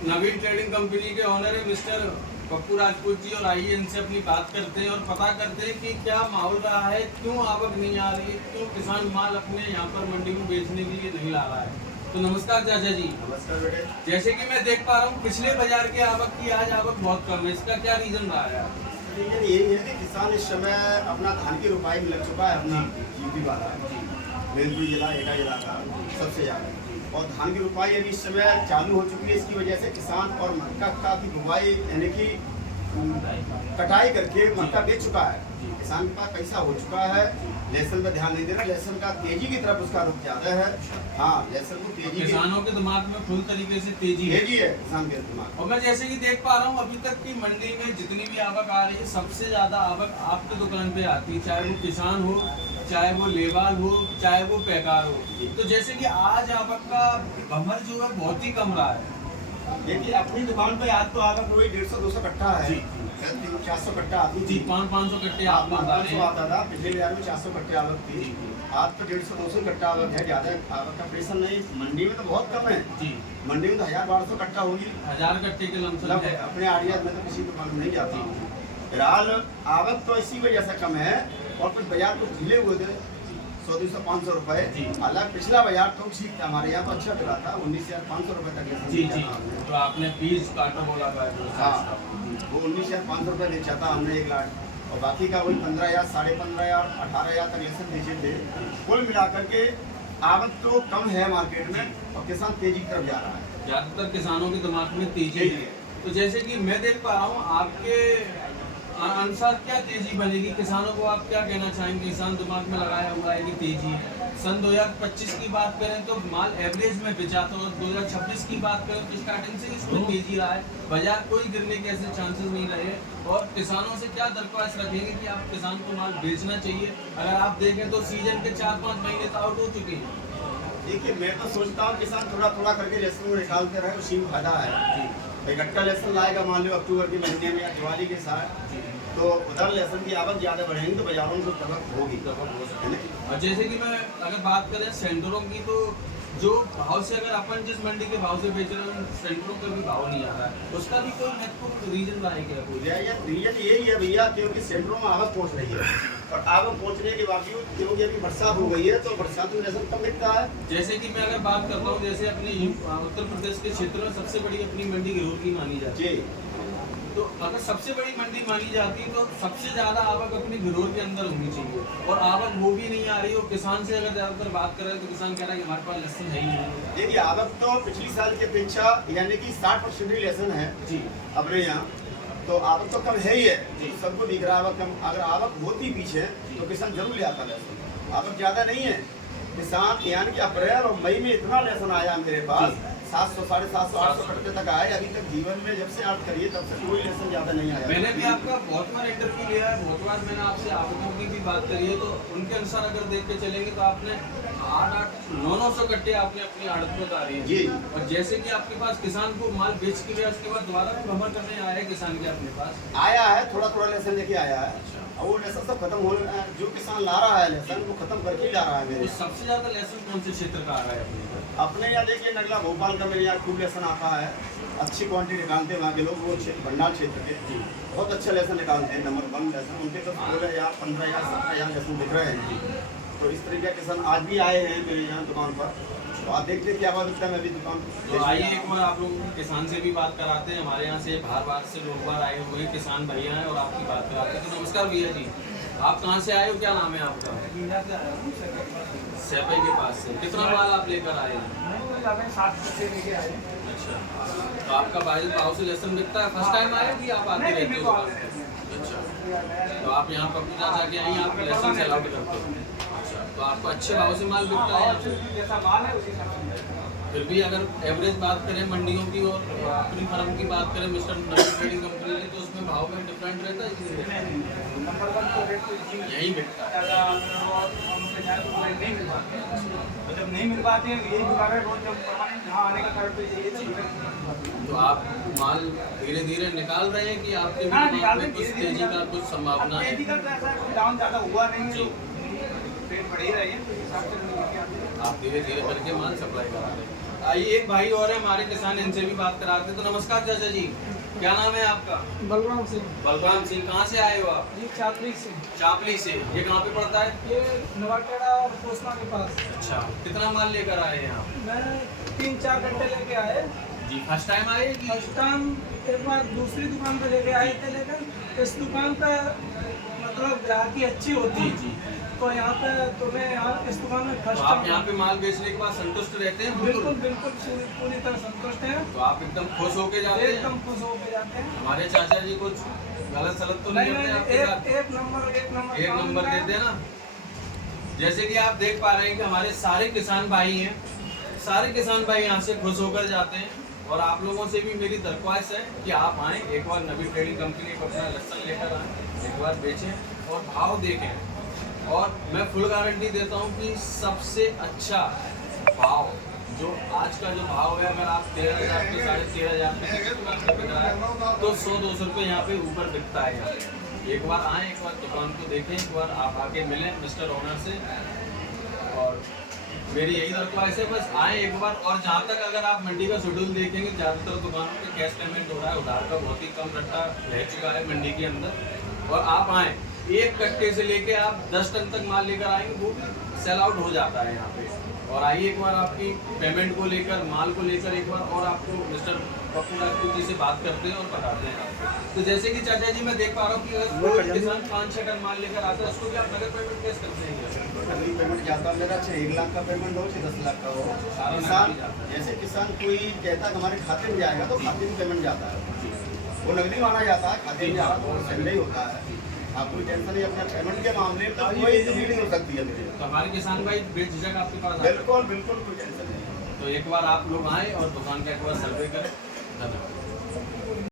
नवीन trading company के honour है mister Pappu Rajput ji, और आइए इनसे अपनी बात करते हैं और पता करते हैं कि क्या माहौल रहा है, क्यों आवक नहीं आ रही है, क्यों किसान माल अपने यहाँ पर मंडी में बेचने के लिए नहीं ला रहा है। तो नमस्कार चाचा जी। नमस्कार बेटे। जैसे कि मैं देख पा रहा हूँ पिछले बाजार के आवक की आज आवक बहुत कम है, इसका क्या रीजन रहा है? रीजन यही है कि किसान इस समय अपना धान की रुपाई में लग चुका है, अपना जीपी वाला बेलपुर जिला एटा जिला का सबसे ज़्यादा, और धान की रुपाई अभी इस समय चालू हो चुकी है। इसकी वजह से किसान और मक्का की बुवाई यानी कि कटाई करके मक्का बेच चुका है। किसान के पास पैसा हो चुका है, लहसुन पर ध्यान नहीं दे रहा, लहसुन का तेजी की तरफ उसका रुख ज्यादा है। हाँ, लहसुन को तेजी, किसानों के दिमाग में फुल तरीके से तेजी है किसान के दिमाग। और मैं जैसे कि देख पा रहा हूँ अभी तक की मंडी में जितनी भी आवक आ रही है, सबसे ज्यादा आवक आपकी दुकान पे आती है, चाहे वो किसान हो, चाहे वो लेबाल हो, चाहे वो पैकार हो। तो जैसे कि आज आवक का बमर जो है बहुत ही कम रहा है। देखिए अपनी दुकान पे आज तो आवक वही 150-200 कट्टा है, 400 कट्टा आती थी, 500 कट्टे आप आता था। पिछले बाजार में 400 कट्टे आवक थी, आज तो 150-200 कट्टा आवक है। ज्यादा आवक का प्रेशर नहीं, मंडी में तो बहुत कम है जी। मंडी में तो 1000-1200 कट्टा होगी, 1000 कट्टे के लमसम है। अपने आड़िया में तो किसी दुकान में नहीं जाती। फिलहाल आवक तो इसी वजह से कम है, और कुछ बाजार कुछ ढीले हुए थे, 100-200-500 रुपए। हालांकि पिछला बाजार तो ठीक था, हमारे यहाँ तो अच्छा मिला था, 19,500 रुपए तक जी जी। तो आपने 20 काटा बोला था, हाँ, वो 19,500 रुपए बेचा था हमने 1 लाख, और बाकी का वही 15,000, 15,500, 18,000 तक लेसन बेचे थे। कुल मिलाकर के आवक तो कम है मार्केट में, और किसान तेजी की तरफ जा रहा है। ज्यादातर किसानों के दिमाग में तेजी है। तो जैसे कि मैं देख पा रहा हूँ आपके अनुसार क्या तेजी बनेगी, किसानों को आप क्या कहना चाहेंगे? किसान दिमाग में लगाया हुआ है कि तेजी है। सन 2025 की बात करें तो माल एवरेज में बेचा, तो 2026 की बात करें तो स्टार्टिंग से इसमें तेजी रहा है, बाजार कोई गिरने के ऐसे चांसेस नहीं रहे। और किसानों से क्या दरख्वास्त रखेंगे कि आप किसान को माल बेचना चाहिए? अगर आप देखें तो सीजन के 4-5 महीने तो आउट हो चुके हैं। देखिए मैं तो सोचता हूँ किसान थोड़ा थोड़ा करके लहसुन को निकालते रहे, उसी में फायदा है। इकट्ठा लहसुन लाएगा मान लो अक्टूबर के महीने में या दिवाली के साथ, तो उधर लहसुन की आवक ज़्यादा बढ़ेगी तो बाजारों में आवक होगी। और जैसे कि मैं अगर बात करें सेंटरों की, तो जो भाव से अगर अपन जिस मंडी के भाव से बेच रहे हैं सेंटरों का भी भाव नहीं आ रहा है, उसका भी कोई महत्वपूर्ण रीजन रहेगा? रीजन यही है भैया, क्योंकि सेंटरों में आवक पहुँच रही है, और आवक पहुँचने के बावजूद क्योंकि अभी बरसात हो गई है तो बरसात में लहसुन कम बिकता है। जैसे कि मैं अगर बात करता हूँ, जैसे अपने उत्तर प्रदेश के क्षेत्र में सबसे बड़ी अपनी मंडी घिरोर की मानी जाती है, तो अगर सबसे बड़ी मंडी मानी जाती है तो सबसे ज्यादा आवक अपनी घिरोर के अंदर होनी चाहिए, और आवक वो भी नहीं आ रही। और किसान से अगर ज्यादातर बात करें तो किसान कह रहा है कि हमारे पास लहसुन है ही नहीं। देखिए आवक तो पिछली साल की अपेक्षा यानी कि 60% ही लहसुन है जी अपने यहाँ, तो आवक तो कम है ही है, सबको दिख रहा है आवक कम। अगर आवक होती पीछे तो किसान जरूर ले आता लहसुन, आवक ज्यादा नहीं है। किसान यानी कि अप्रैल और मई में इतना लहसुन आया मेरे पास, 700, 750, 800 कट्टे तक आए। अभी तक जीवन में जब से आप करिए तब से कोई लहसुन ज्यादा नहीं आया। मैंने भी आपका बहुत बार इंटरव्यू लिया है, बहुत बार मैंने आपसे आवकों की भी बात करी है, तो उनके अनुसार अगर देख के चलेंगे तो आपने 800-900 कट्टे आपने अपनी आड़त में उतारी है जी। और जैसे कि आपके पास किसान को माल बेच के गया, उसके बाद दोबारा भी भ्रमण करने आया है किसान के अपने पास आया है, थोड़ा थोड़ा लहसुन लेके आया है। और वो लहसुन सब खत्म हो, जो किसान ला रहा है लहसुन वो खत्म करके ही ला रहा है। तो सबसे ज्यादा लहसुन कौन से क्षेत्र का आ रहा है अपने यहाँ? देखिए नगला भोपाल का मेरे यहाँ खूब लहसुन आता है, अच्छी क्वांटिटी निकालते हैं वहाँ के लोग, वो भंडार क्षेत्र के बहुत अच्छा लहसुन निकालते हैं, नंबर 1 लहसुन। उनके तो 16,000, 15,000, 17,000 लहसुन दिख रहे हैं। तो इस तरीके के किसान आज भी आए हैं मेरे यहाँ दुकान पर, तो आप देखते क्या बात है। मैं भी दुकान तो आइए एक बार आप लोग किसान से भी बात कराते हैं। हमारे यहाँ से बाहर से लोग बाहर आए हुए किसान भैया हैं, और आपकी बात कराते हैं। तो नमस्कार भैया जी, आप कहाँ से आए हो, क्या नाम है आपका? सैपई के पास से। कितना माल आप लेकर आए हैं? 7 लेके आए। अच्छा, तो आपका वाजिब भाव से लहसुन बिकता है? फर्स्ट टाइम आए कि आप आते रहते हो? अच्छा, तो आप यहाँ पर पूजा जाके आई, आप लहसुन से अलाउड करते हो? अच्छा, तो आपको अच्छे भाव से माल बिकता है? जैसा माल है उसी हिसाब से। फिर भी अगर एवरेज बात करें मंडियों की और अपनी फर्म की बात करें मिस्टर नवीन ट्रेडिंग कंपनी की, तो उसमें भाव में डिफरेंट रहता है? नंबर 1 तो रेट यही बिकता है। नहीं मिल पाते, तो जब नहीं मिल पाते हैं यही दुकान है, रोज जब परमानेंट यहाँ आने का कारण तो यही है। तो आप माल धीरे धीरे निकाल रहे हैं कि आपके निकाल में कुछ तेजी का कुछ संभावना है? तेजी का तो ऐसा कोई डाउन ज़्यादा हुआ नहीं है, रेट बढ़ ही रही है, तो हिसाब से आप धीरे धीरे करके माल सप्लाई करा रहे हैं। आइए एक भाई और है हमारे किसान, इनसे भी बात कराते हैं। तो नमस्कार चाचा जी, क्या नाम है आपका? बलराम सिंह बलराम सिंह। कहाँ से आए हो आप? जी, चापली से। चापली से। ये कहाँ पे पड़ता है? ये नवाटेड़ा और कोसमा के पास। अच्छा, कितना माल लेकर आए हैं आप? मैं 3-4 घंटे लेके आए। जी, फर्स्ट टाइम आए कि? फर्स्ट टाइम एक बार दूसरी दुकान पे लेके आए थे, लेकिन इस दुकान पे मतलब ग्राहकी अच्छी होती जी है। जी। तो यहाँ पे तुम्हें यहाँ इस दुकान में तो फर्स्ट आप टाइम यहाँ पे माल बेचने के बाद संतुष्ट रहते हैं? बिल्कुल बिल्कुल पूरी तरह संतुष्ट हैं। तो आप एकदम खुश होके जाते हैं? एकदम खुश होके जाते हैं। हमारे चाचा जी कुछ गलत सलत तो नहीं होते आपके साथ? एक नंबर एक काम नंबर का है। देते हैं ना। जैसे कि आप देख पा रहे हैं कि हमारे सारे किसान भाई हैं, सारे किसान भाई यहाँ से खुश होकर जाते हैं। और आप लोगों से भी मेरी दरख्वास्त है कि आप आएँ, एक बार नवी ट्रेडिंग कंपनी को अपना लहसुन लेकर आएँ, एक बार बेचें और भाव देखें। और मैं फुल गारंटी देता हूँ कि सबसे अच्छा भाव जो आज का जो भाव है, अगर आप 13,000 पे 13,500 पे किसी दुकान पे बिक रहा है तो 100-200 रुपये यहाँ पे ऊपर बिकता है। यहाँ पे एक बार आएँ, एक बार दुकान को देखें, एक बार आप आके मिलें मिस्टर ओनर से। और मेरी यही दरख्वास्त है, बस आएँ एक बार। और जहाँ तक अगर आप मंडी का शेड्यूल देखेंगे, ज़्यादातर दुकानों पे कैश पेमेंट हो रहा है, उधार का बहुत ही कम रट्टा रह चुका है मंडी के अंदर। और आप आएँ, एक कट्टे से लेके आप 10 टन तक माल लेकर आएंगे, वो भी सेल आउट हो जाता है यहाँ पे। और आइए एक बार आपकी पेमेंट को लेकर, माल को लेकर एक बार और आपको मिस्टर पप्पू राजपूत जी से बात करते हैं और बताते हैं आपको। तो जैसे कि चाचा जी मैं देख पा रहा हूँ कि अगर कोई किसान 5-6 टन माल लेकर आता है, उसको भी आप नगद पेमेंट कैसे करते हैं? अगली पेमेंट जाता है मेरा, चाहे 1 लाख का पेमेंट हो चाहे 10 लाख का हो। किसान जैसे किसान कोई कहता है कि हमारे खाते में जाएगा, तो खाते में पेमेंट जाता है, वो नकदी माना जाता है, खाते में जा रहा तो सेंड ही होता है। आप कोई टेंशन नहीं अपने पेमेंट के मामले में, तो कोई भीड़ नहीं हो सकती है मेरे। तो हमारे किसान भाई बेझिझक आपके पास आते हैं। बिल्कुल बिल्कुल कोई टेंशन नहीं। तो एक बार आप लोग आएँ और दुकान का एक बार सर्वे करें। धन्यवाद।